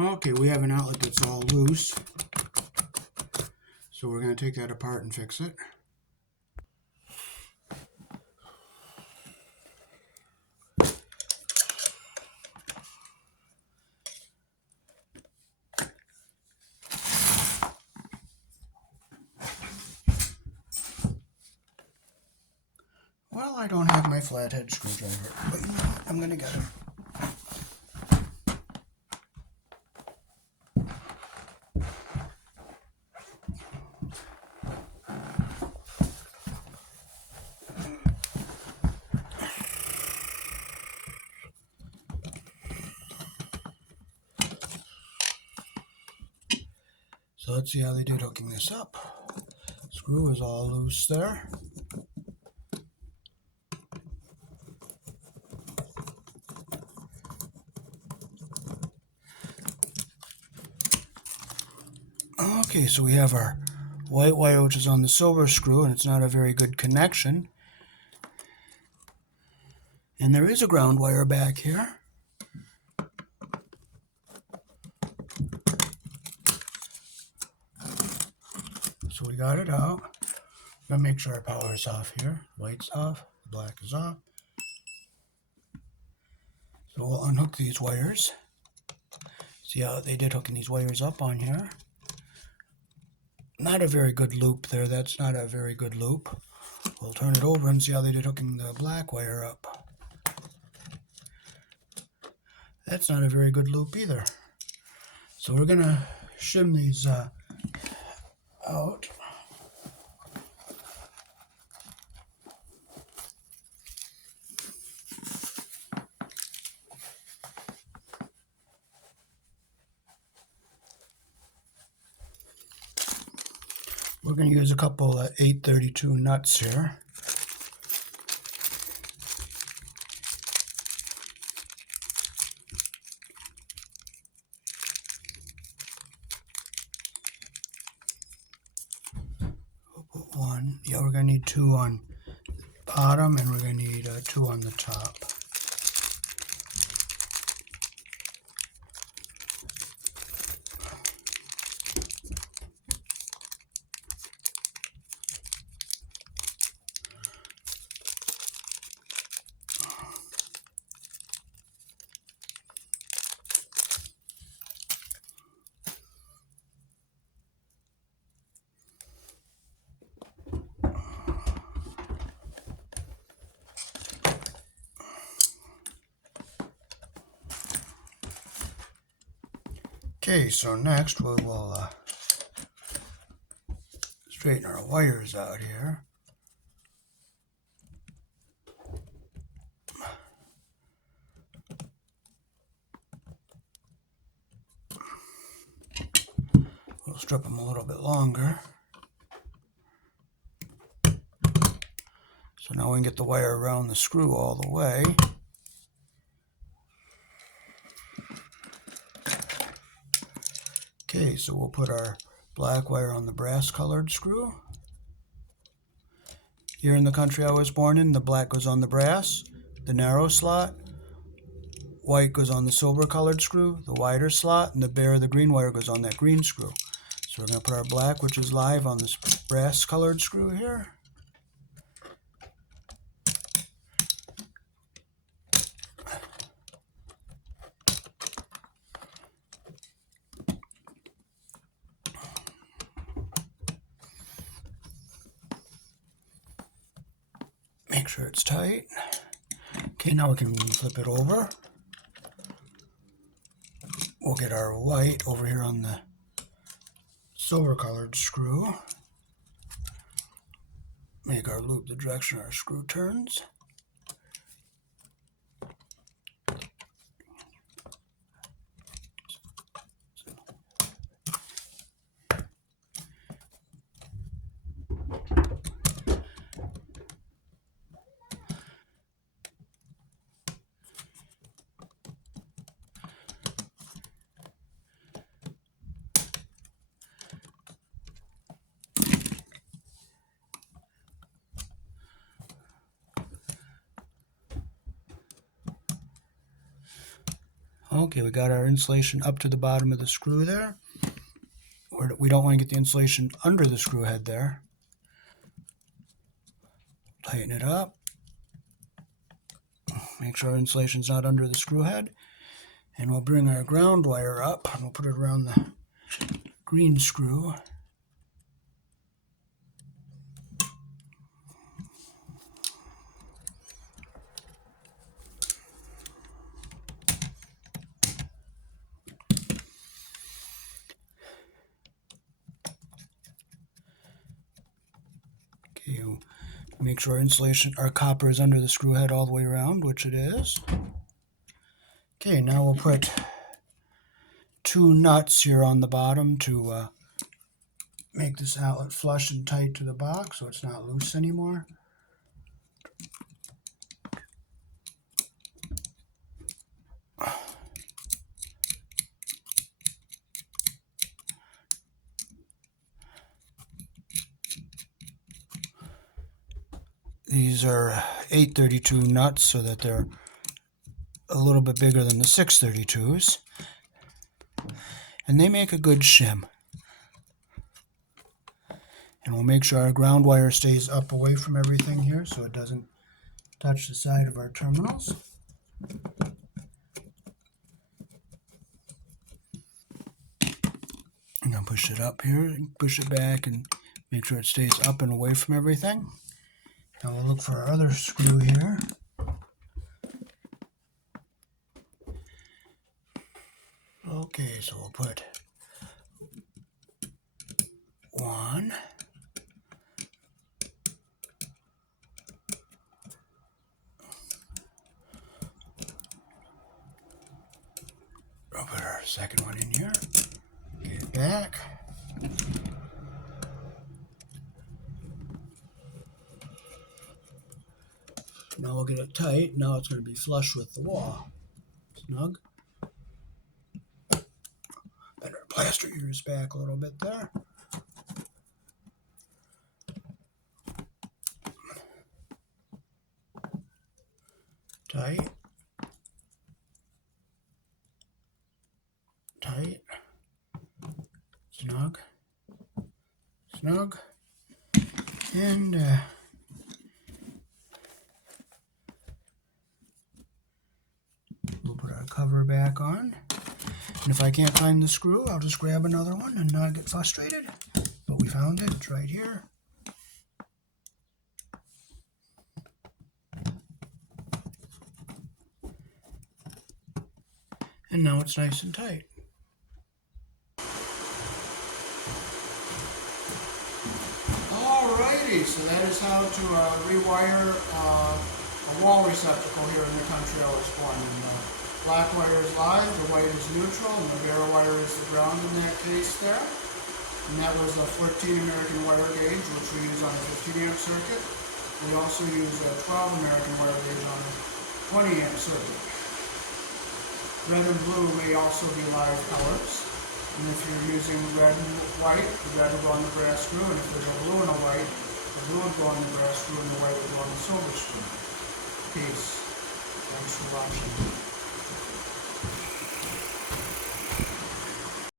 Okay, we have an outlet that's all loose, so we're going to take that apart and fix it. Well, I don't have my flathead screwdriver, but you know what? I'm going to get it. So let's see how they did hooking this up. Screw is all loose there. Okay, so we have our white wire which is on the silver screw, and it's not a very good connection. And there is a ground wire back here. So we got it out. I'm going to make sure our power is off here. White's off, black is off. So we'll unhook these wires. See how they did hooking these wires up on here. Not a very good loop there. That's not a very good loop. We'll turn it over and see how they did hooking the black wire up. That's not a very good loop either. So we're going to shim these out. We're going to use a couple 832 nuts here. We'll put one. Yeah, we're going to need two on bottom, and we're going to need two on the top. Okay, so next we will straighten our wires out here. We'll strip them a little bit longer. So now we can get the wire around the screw all the way. Okay, so we'll put our black wire on the brass colored screw. Here in the country I was born in, the black goes on the brass, the narrow slot. White goes on the silver colored screw, the wider slot, and the bare of the green wire goes on that green screw. So we're going to put our black, which is live, on this brass colored screw here. Make sure it's tight. Okay, now we can flip it over. We'll get our white over here on the silver colored screw. Make our loop the direction our screw turns. Okay, we got our insulation up to the bottom of the screw there. We don't want to get the insulation under the screw head there. Tighten it up. Make sure our insulation's not under the screw head. And we'll bring our ground wire up and we'll put it around the green screw. Okay, make sure our copper is under the screw head all the way around, which it is. Okay, now we'll put 2 nuts here on the bottom to make this outlet flush and tight to the box so it's not loose anymore. These are 832 nuts so that they're a little bit bigger than the 632s. And they make a good shim. And we'll make sure our ground wire stays up away from everything here so it doesn't touch the side of our terminals. And I'll push it up here and push it back and make sure it stays up and away from everything. Now we'll look for our other screw here. Okay, so we'll put 1. We'll put our second one in here. Get it back. Now we'll get it tight. Now it's going to be flush with the wall. Snug. Better plaster yours back a little bit there. Tight. Tight. Snug. Snug. And we'll put our cover back on. And if I can't find the screw, I'll just grab another one and not get frustrated. But we found it. It's right here. And now it's nice and tight. Alrighty, so that is how to rewire a wall receptacle here in the country I was born in. Black wire is live, the white is neutral, and the bare wire is the ground in that case there. And that was a 14 American wire gauge, which we use on a 15 amp circuit. We also use a 12 American wire gauge on a 20 amp circuit. Red and blue may also be live colors. And if you're using red and white, the red will go on the brass screw, and if there's a blue and a white, the blue will go on the brass screw and the white will go on the silver screw. Peace. Thanks for watching.